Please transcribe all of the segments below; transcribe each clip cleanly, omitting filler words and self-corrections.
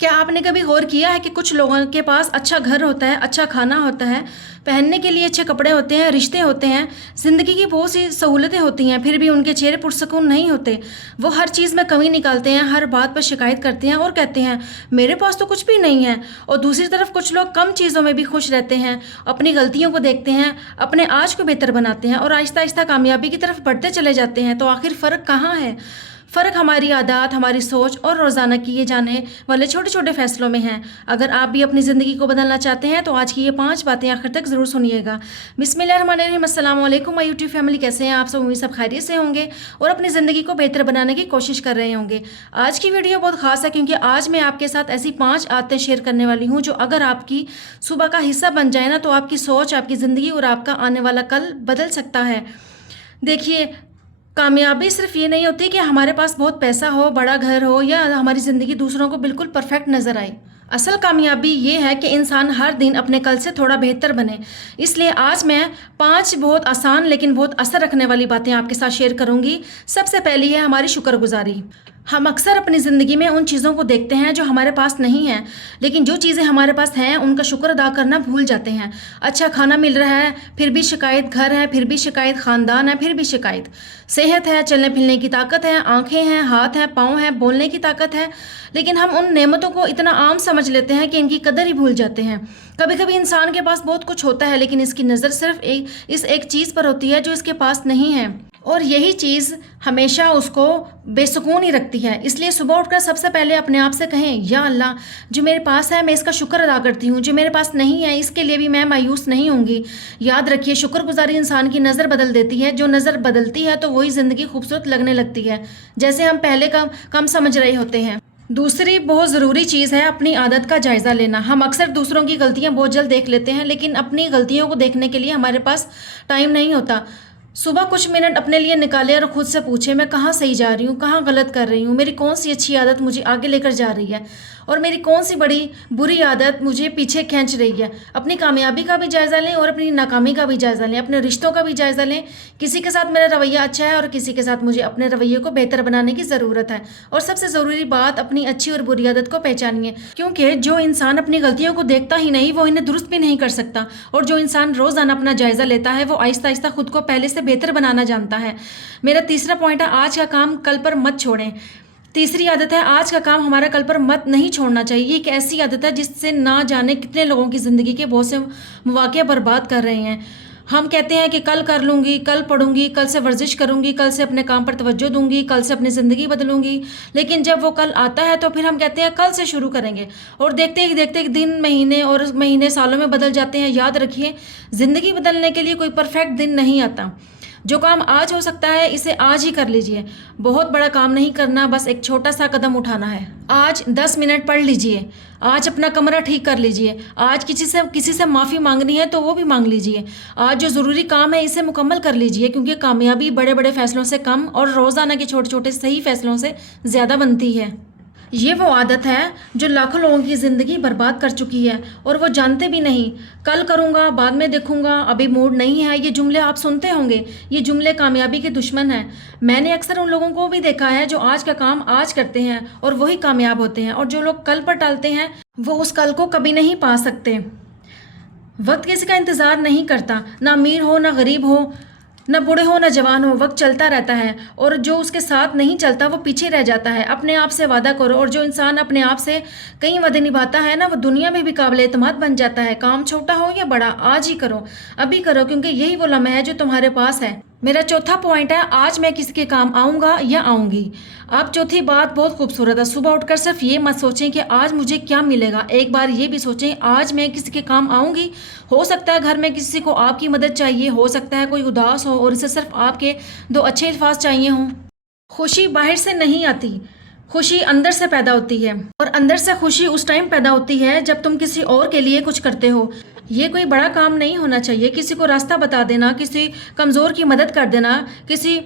क्या आपने कभी गौर किया है कि कुछ लोगों के पास अच्छा घर होता है, अच्छा खाना होता है, पहनने के लिए अच्छे कपड़े होते हैं, रिश्ते होते हैं, ज़िंदगी की बहुत सी सहूलतें होती हैं, फिर भी उनके चेहरे पुरसकून नहीं होते। वो हर चीज़ में कमी निकालते हैं, हर बात पर शिकायत करते हैं और कहते हैं मेरे पास तो कुछ भी नहीं है। और दूसरी तरफ कुछ लोग कम चीज़ों में भी खुश रहते हैं, अपनी गलतियों को देखते हैं, अपने आज को बेहतर बनाते हैं और आहिस्ता आहिस्ता कामयाबी की तरफ बढ़ते चले जाते हैं। तो आखिर फ़र्क कहाँ है? फ़र्क हमारी आदत, हमारी सोच और रोज़ाना किए जाने वाले छोटे छोटे फैसलों में है। अगर आप भी अपनी ज़िंदगी को बदलना चाहते हैं तो आज की ये 5 बातें आखिर तक ज़रूर सुनिएगा। बिस्मिल्लाहिर्रहमानिर्रहीम, अस्सलाम वालेकुम माय यूट्यूब फैमिली, कैसे हैं आप सब? उम्मीद सब खैरियत से होंगे और अपनी ज़िंदगी को बेहतर बनाने की कोशिश कर रहे होंगे। आज की वीडियो बहुत ख़ास है क्योंकि आज मैं आपके साथ ऐसी 5 आदतें शेयर करने वाली हूँ जो अगर आपकी सुबह का हिस्सा बन जाए ना तो आपकी सोच, आपकी ज़िंदगी और आपका आने वाला कल बदल सकता है। देखिए, कामयाबी सिर्फ ये नहीं होती कि हमारे पास बहुत पैसा हो, बड़ा घर हो या हमारी ज़िंदगी दूसरों को बिल्कुल परफेक्ट नज़र आए। असल कामयाबी ये है कि इंसान हर दिन अपने कल से थोड़ा बेहतर बने। इसलिए आज मैं 5 बहुत आसान लेकिन बहुत असर रखने वाली बातें आपके साथ शेयर करूंगी। सबसे पहली है हमारी शुक्रगुजारी। हम अक्सर अपनी ज़िंदगी में उन चीज़ों को देखते हैं जो हमारे पास नहीं हैं, लेकिन जो चीज़ें हमारे पास हैं उनका शुक्र अदा करना भूल जाते हैं। अच्छा खाना मिल रहा है फिर भी शिकायत, घर है फिर भी शिकायत, ख़ानदान है फिर भी शिकायत, सेहत है, चलने फिरने की ताकत है, आंखें हैं, हाथ हैं, पाँव हैं, बोलने की ताकत है, लेकिन हम उन नेमतों को इतना आम समझ लेते हैं कि इनकी कदर ही भूल जाते हैं। कभी कभी इंसान के पास बहुत कुछ होता है लेकिन इसकी नज़र सिर्फ इस एक चीज़ पर होती है जो इसके पास नहीं है, और यही चीज़ हमेशा उसको बेसुकून ही रखती है। इसलिए सुबह उठकर सबसे पहले अपने आप से कहें, या अल्लाह, जो मेरे पास है मैं इसका शुक्र अदा करती हूँ, जो मेरे पास नहीं है इसके लिए भी मैं मायूस नहीं होंगी। याद रखिए, शुक्रगुजारी इंसान की नज़र बदल देती है। जो नज़र बदलती है तो वही ज़िंदगी खूबसूरत लगने लगती है, जैसे हम पहले कम समझ रहे होते हैं। दूसरी बहुत ज़रूरी चीज़ है अपनी आदत का जायज़ा लेना। हम अक्सर दूसरों की गलतियाँ बहुत जल्द देख लेते हैं लेकिन अपनी गलतियों को देखने के लिए हमारे पास टाइम नहीं होता। सुबह कुछ मिनट अपने लिए निकालें और ख़ुद से पूछें, मैं कहाँ सही जा रही हूँ, कहाँ गलत कर रही हूँ, मेरी कौन सी अच्छी आदत मुझे आगे लेकर जा रही है और मेरी कौन सी बड़ी बुरी आदत मुझे पीछे खींच रही है। अपनी कामयाबी का भी जायज़ा लें और अपनी नाकामी का भी जायज़ा लें, अपने रिश्तों का भी जायज़ा लें। किसी के साथ मेरा रवैया अच्छा है और किसी के साथ मुझे अपने रवैये को बेहतर बनाने की ज़रूरत है। और सबसे ज़रूरी बात, अपनी अच्छी और बुरी आदत को पहचानिए, क्योंकि जो इंसान अपनी गलतियों को देखता ही नहीं वो इन्हें दुरुस्त भी नहीं कर सकता, और जो इंसान रोज़ाना अपना जायज़ा लेता है वो आहिस्ता आहिस्ता खुद को पहले से बेहतर बनाना जानता है। मेरा तीसरा पॉइंट है, आज का काम कल पर मत छोड़ें। तीसरी आदत है, आज का काम हमारा कल पर मत नहीं छोड़ना चाहिए। ये एक ऐसी आदत है जिससे ना जाने कितने लोगों की ज़िंदगी के बहुत से मौके बर्बाद कर रहे हैं। हम कहते हैं कि कल कर लूँगी, कल पढ़ूंगी, कल से वर्जिश करूँगी, कल से अपने काम पर तवज्जो दूंगी, कल से अपनी ज़िंदगी बदलूंगी, लेकिन जब वो कल आता है तो फिर हम कहते हैं कल से शुरू करेंगे, और देखते ही देखते दिन, महीने सालों में बदल जाते हैं। याद रखिए, ज़िंदगी बदलने के लिए कोई परफेक्ट दिन नहीं आता। जो काम आज हो सकता है इसे आज ही कर लीजिए। बहुत बड़ा काम नहीं करना, बस एक छोटा सा कदम उठाना है। आज 10 मिनट पढ़ लीजिए, आज अपना कमरा ठीक कर लीजिए, आज किसी से माफ़ी मांगनी है तो वो भी मांग लीजिए। आज जो ज़रूरी काम है इसे मुकम्मल कर लीजिए, क्योंकि कामयाबी बड़े बड़े फैसलों से कम और रोज़ाना के छोटे छोटे सही फैसलों से ज़्यादा बनती है। ये वो आदत है जो लाखों लोगों की ज़िंदगी बर्बाद कर चुकी है और वो जानते भी नहीं। कल करूँगा, बाद में देखूँगा, अभी मूड नहीं है, ये जुमले आप सुनते होंगे। ये जुमले कामयाबी के दुश्मन हैं। मैंने अक्सर उन लोगों को भी देखा है जो आज का काम आज करते हैं और वही कामयाब होते हैं, और जो लोग कल पर टालते हैं वो उस कल को कभी नहीं पा सकते। वक्त किसी का इंतज़ार नहीं करता, ना अमीर हो ना गरीब हो, न बूढ़े हो न जवान हो, वक्त चलता रहता है और जो उसके साथ नहीं चलता वो पीछे रह जाता है। अपने आप से वादा करो, और जो इंसान अपने आप से कई वादे निभाता है ना, वो दुनिया में भी काबिल एतमाद बन जाता है। काम छोटा हो या बड़ा, आज ही करो, अभी करो, क्योंकि यही वो लम्हा है जो तुम्हारे पास है। मेरा चौथा पॉइंट है, आज मैं किसी के काम आऊँगा या आऊँगी। आप चौथी बात बहुत खूबसूरत है। सुबह उठकर सिर्फ ये मत सोचें कि आज मुझे क्या मिलेगा, एक बार ये भी सोचें आज मैं किसी के काम आऊँगी। हो सकता है घर में किसी को आपकी मदद चाहिए, हो सकता है कोई उदास हो और इसे सिर्फ आपके 2 अच्छे अल्फाज चाहिए हों। खुशी बाहर से नहीं आती, खुशी अंदर से पैदा होती है, और अंदर से खुशी उस टाइम पैदा होती है जब तुम किसी और के लिए कुछ करते हो। ये कोई बड़ा काम नहीं होना चाहिए, किसी को रास्ता बता देना, किसी कमज़ोर की मदद कर देना, किसी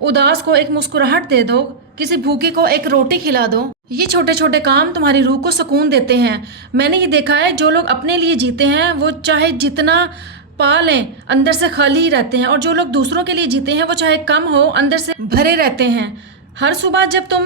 उदास को एक मुस्कुराहट दे दो, किसी भूखे को एक रोटी खिला दो। ये छोटे छोटे काम तुम्हारी रूह को सुकून देते हैं। मैंने ये देखा है, जो लोग अपने लिए जीते हैं वो चाहे जितना पा लें अंदर से खाली ही रहते हैं, और जो लोग दूसरों के लिए जीते हैं वो चाहे कम हो अंदर से भरे रहते हैं। हर सुबह जब तुम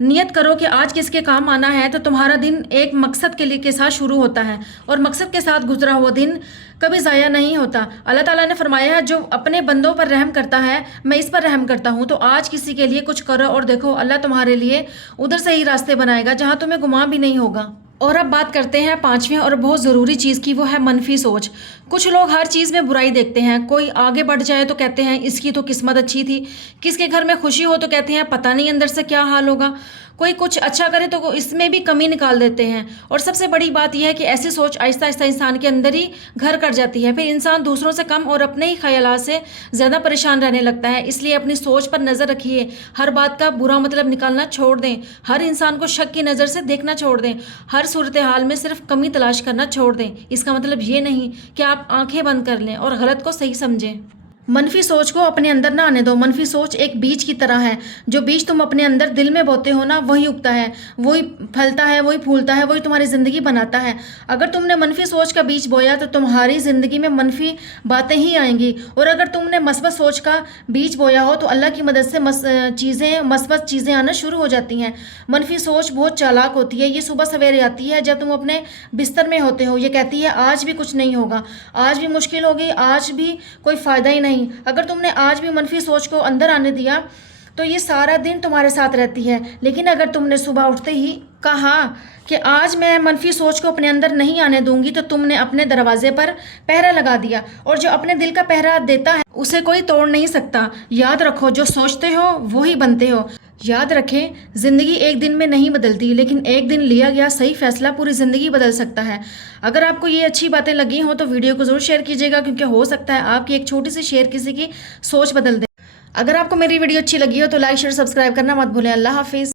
نیت کرو کہ آج کس کے کام آنا ہے، تو تمہارا دن ایک مقصد کے ساتھ شروع ہوتا ہے، اور مقصد کے ساتھ گزرا ہوا دن کبھی ضائع نہیں ہوتا۔ اللہ تعالیٰ نے فرمایا ہے جو اپنے بندوں پر رحم کرتا ہے میں اس پر رحم کرتا ہوں۔ تو آج کسی کے لیے کچھ کرو اور دیکھو اللہ تمہارے لیے ادھر سے ہی راستے بنائے گا جہاں تمہیں گمان بھی نہیں ہوگا۔ اور اب بات کرتے ہیں پانچویں اور بہت ضروری چیز کی، وہ ہے منفی سوچ۔ کچھ لوگ ہر چیز میں برائی دیکھتے ہیں، کوئی آگے بڑھ جائے تو کہتے ہیں اس کی تو قسمت اچھی تھی، کس کے گھر میں خوشی ہو تو کہتے ہیں پتہ نہیں اندر سے کیا حال ہوگا، کوئی کچھ اچھا کرے تو اس میں بھی کمی نکال دیتے ہیں۔ اور سب سے بڑی بات یہ ہے کہ ایسی سوچ آہستہ آہستہ انسان کے اندر ہی گھر کر جاتی ہے، پھر انسان دوسروں سے کم اور اپنے ہی خیالات سے زیادہ پریشان رہنے لگتا ہے۔ اس لیے اپنی سوچ پر نظر رکھیے، ہر بات کا برا مطلب نکالنا چھوڑ دیں، ہر انسان کو شک کی نظر سے دیکھنا چھوڑ دیں، ہر صورتحال میں صرف کمی تلاش کرنا چھوڑ دیں۔ اس کا مطلب یہ نہیں کہ آپ آنکھیں بند کر لیں اور غلط کو صحیح سمجھیں۔ منفی سوچ کو اپنے اندر نہ آنے دو۔ منفی سوچ ایک بیج کی طرح ہے، جو بیج تم اپنے اندر دل میں بوتے ہو نا، وہی اگتا ہے، وہی پھلتا ہے، وہی پھولتا ہے، وہی تمہاری زندگی بناتا ہے۔ اگر تم نے منفی سوچ کا بیج بویا تو تمہاری زندگی میں منفی باتیں ہی آئیں گی، اور اگر تم نے مثبت سوچ کا بیج بویا ہو تو اللہ کی مدد سے مثبت چیزیں آنا شروع ہو جاتی ہیں۔ منفی سوچ بہت چالاک ہوتی ہے، یہ صبح سویرے آتی ہے جب تم اپنے بستر میں ہوتے ہو، یہ کہتی ہے آج بھی کچھ نہیں ہوگا، آج بھی مشکل ہوگی، آج بھی کوئی فائدہ ہی نہیں۔ اگر تم نے آج بھی منفی سوچ کو اندر آنے دیا تو یہ سارا دن تمہارے ساتھ رہتی ہے، لیکن اگر تم نے صبح اٹھتے ہی کہا کہ آج میں منفی سوچ کو اپنے اندر نہیں آنے دوں گی، تو تم نے اپنے دروازے پر پہرا لگا دیا، اور جو اپنے دل کا پہرا دیتا ہے اسے کوئی توڑ نہیں سکتا۔ یاد رکھو جو سوچتے ہو وہی بنتے ہو۔ یاد رکھیں زندگی ایک دن میں نہیں بدلتی، لیکن ایک دن لیا گیا صحیح فیصلہ پوری زندگی بدل سکتا ہے۔ اگر آپ کو یہ اچھی باتیں لگی ہوں تو ویڈیو کو ضرور شیئر کیجیے گا، کیونکہ ہو سکتا ہے آپ کی ایک چھوٹی سی شیئر کسی کی سوچ بدل دے۔ اگر آپ کو میری ویڈیو اچھی لگی ہو تو لائک شیئر سبسکرائب کرنا مت بھولیں۔ اللہ حافظ۔